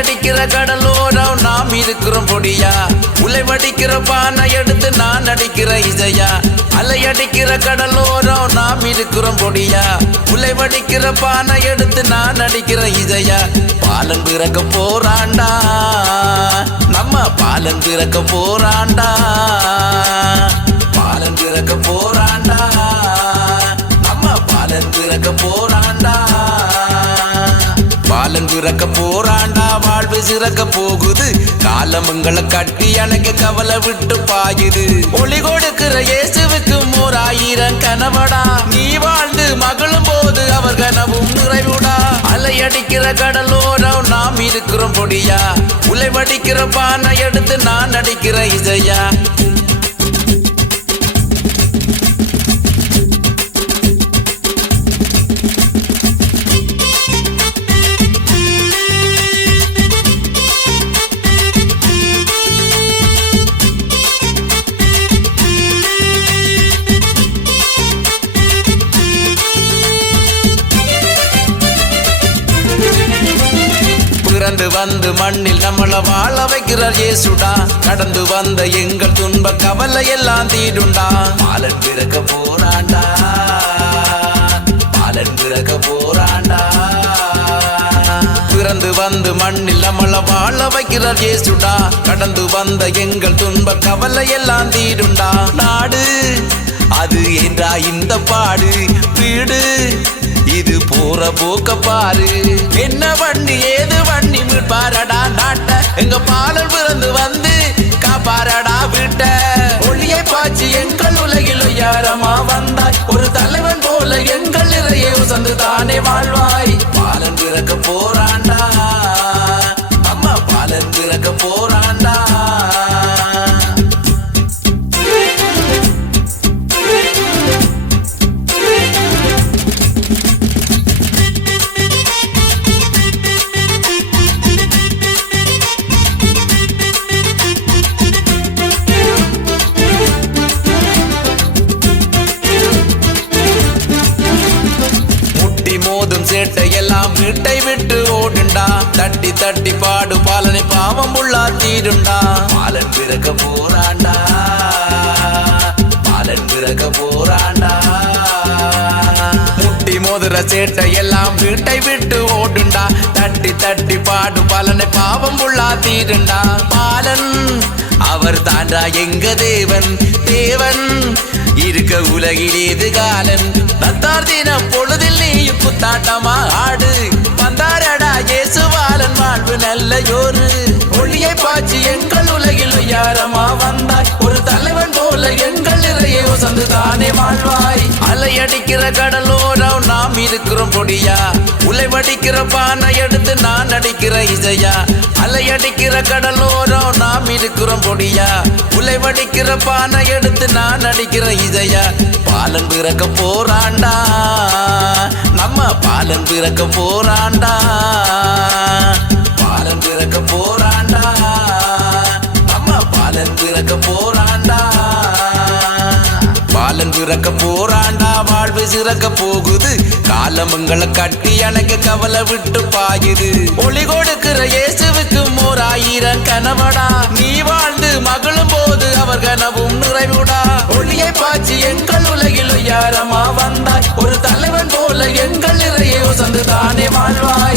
அலையடிக்கிற கடலோரம் நாம் இருக்கிறோம் பொடியா, உலைவடிக்கிற பானை எடுத்து நான் அடிக்கிற இசையா. அலையடிக்கிற கடலோரம் நாம் இருக்கிறோம் பொடியா, உலைவடிக்கிற பானை எடுத்து நான் அடிக்கிற இசையா. பாலன் பிறக்க போறாண்டா, நம்ம பாலன் பிறக்க போறாண்டா, பாலன் பிறக்க போறாண்டா, நம்ம பாலன் பிறக்க போறாண்டா. பாலன் பிறக்க போறாண்டா, வாழ்வு சிறக்க போகுது, காலமங்களை கட்டி எனக்கு கவலை விட்டு பாயுது. ஒளி கொடுக்கிற இயேசுவுக்கு 1000 கனவடா, நீ வாழ்ந்து மகளும் போது அவர் கனவும் நிறைவுடா. அலையடிக்கிற கடலோரம் நாம் இருக்கிறோம் பொடியா, உலைவடிக்கிற பானை எடுத்து நான் அடிக்கிற இசையா. பிறந்து வந்து மண்ணில் நம்மள வாழ வைக்கிறார் இயேசுடா, கடந்து வந்த எங்கள் துன்ப கவலை எல்லாம் தீடுண்டா. பாலன் பிறக்க போறாண்டா, பாலன் பிறக்க போறாண்டா. பிறந்து வந்து மண்ணில் நம்மள வாழ வைக்கிறார் இயேசுடா, கடந்து வந்த எங்கள் துன்ப கவலை எல்லாம் தீடுண்டா. நாடு அது என்றா இந்த பாடு, வீடு இது போற போக்க பாரு, என்ன பண்ணி ஏது பண்ணி மீட்பாரடா நாட்ட, எங்க பாலன் பிறந்து வந்து காப்பாரடா வீட்ட. ஒளியை பாய்ச்சி எங்கள் உலகில் யாரமா வந்தாய், ஒரு தலைவன் போல எங்கள் நிறைய உசந்து தானே வாழ்வாய். பாலன் பிறக்க போறாண்டா, அம்மா பாலன் பிறக்க போறாண்டா. மோதும் சேட்டை எல்லாம் வீட்டை விட்டு ஓடுண்டா, தட்டி தட்டி பாடு பாலனை பாவம் உள்ளா தீடுண்டா. பாலன் பிறக்க போறாண்டா, பாலன் பிறக்க போறாண்டா. முட்டி மோதுற சேட்டை எல்லாம் வீட்டை விட்டு ஓடுண்டா, தட்டி தட்டி பாடு பாலனை பாவம் உள்ளா தீடுண்டா. பாலன் அவர் தாண்டா எங்க தேவன், தேவன் இருக்க உலகில் ஏது காலன். நத்தார் தினம் பொழுதில் நீயும் குத்தாட்டமா ஆடு, வந்தாரடா இயேசு பாலன் வாழ்வு நல்ல யோரு. ஒளியை பாய்ச்சி எங்கள் உலகில் யாரமா வந்தாய், ஒரு தலைவன் போல எங்கள் நிறைய உசந்து தானே வாழ்வாய். அலையடிக்கிற கடலோரம் நாம் இருக்கிறோம் பொடியா, உலைவடிக்கிற பானை எடுத்து நான் அடிக்கிற இசையா. அலையடிக்கிற கடலோரம் நாம் இருக்கிறோம் பொடியா, உலைவடிக்கிற பானை எடுத்து நான் அடிக்கிற இசையா. பாலன் பிறக்க போறாண்டா, நம்ம பாலன் பிறக்க போறாண்டா, பாலன் பிறக்க போறாண்டா, நம்ம பாலன் பிறக்க போறாண்டா. பாலன் பிறக்க போறாண்டா, வாழ்வு சிறக்க போகுது, காலமங்களை கட்டி எனக்கு கவலை விட்டு பாயுது. ஒளி கொடுக்கிற இயேசுவுக்கு 1000 கனவடா, நீ வாழ்ந்து மகளும் போது அவர் கனவும் நிறைவுடா. ஒளியை பாய்ச்சி எங்கள் உலகில் யாரமா வந்தாய், ஒரு தலைவன் போல எங்கள் நிறைய உசந்து தானே வாழ்வாய்.